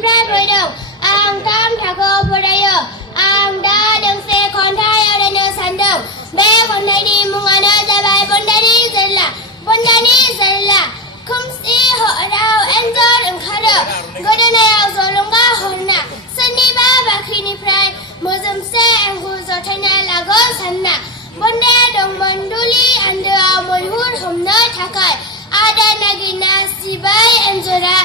फ्राय फैदों आं थाम थाखोआव फरायो आं दा दोंसे खन्थाइ आवरायनो सानदों बे खन्थाइनि मुङानो जाबाय बन्दानि जेरला खोमसि हराव एन्जर ओंखारो गोदोनायाव जलंगा हरना सोरनिबा बाख्रिनिफ्राय मोजोमसे एंखुर जथायना लागोन सानना बन्दाया दंमोन दुलि आन्दोआव मैहुर हमनो थाखाय आदार नागिरना सिबाय एन्जरा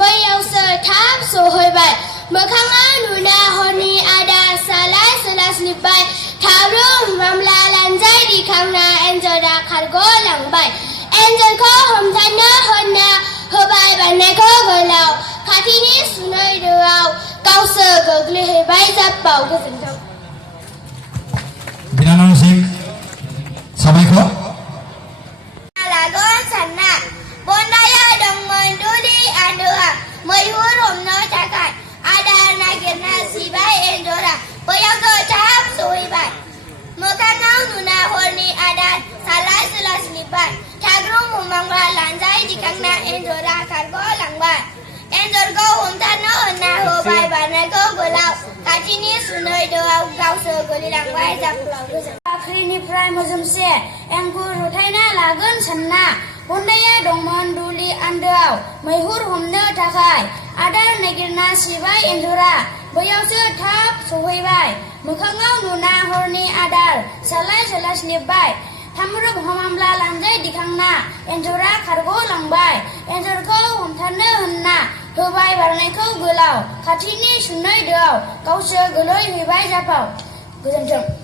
बैयावसो थाब सहैबाय मोखाङाव नुना हरनि आदार सालाय सोलास्लिबबाय थाब्रुम मामला लानजाय दिखांना एन्जरा खारग'लांबाय एन्जरखौ हमथानो होनना होबाय बारनायखौ गोलाव खाथिनि सुनै दोआव गावसो गोग्लैहैबाय जाब्बाव गोजोन्थों बिनानावसिम साबायखर लागोन सानना बन्दाया दंमोन दुलि आन्दोआव मैहुर हमनो थाखाय आदार नागिरना सिबाय एन्जरा बैयावसो थाब सहैबाय मोखाङाव नुना हरनि आदार सालाय सोलास्लिबबाय थाग्रुम मामला लानजाय दिखांना एन्जरा खारग'लांबाय एन्जरखौ हमथानो होनना होबाय बारनायखौ गोलाव खाथिनि सुनै दोआव गावसो गोलैलांबाय जाब्बाव बाख्रिनिफ्राय मोजोमसे एंखुर जथायना लागोन सानना बन्दाया दंमोन दुलि आन्दोआव मैहुर हमनो थाखाय आदार नागिरना सिबाय एन्जरा बैयावसो थाब सहैबाय मोखाङाव नुना हरनि आदार सालाय सोलास्लिबबाय थाम्रुब मामला लानजाय दिखांना एन्जरा खारग'लांबाय एन्जरखौ हमथानो होनना होबाय बारनायखौ गोलाव खाथिनि सुनै दोआव गावसो गोलैहैबाय जाब्बाव गोजोन्थों।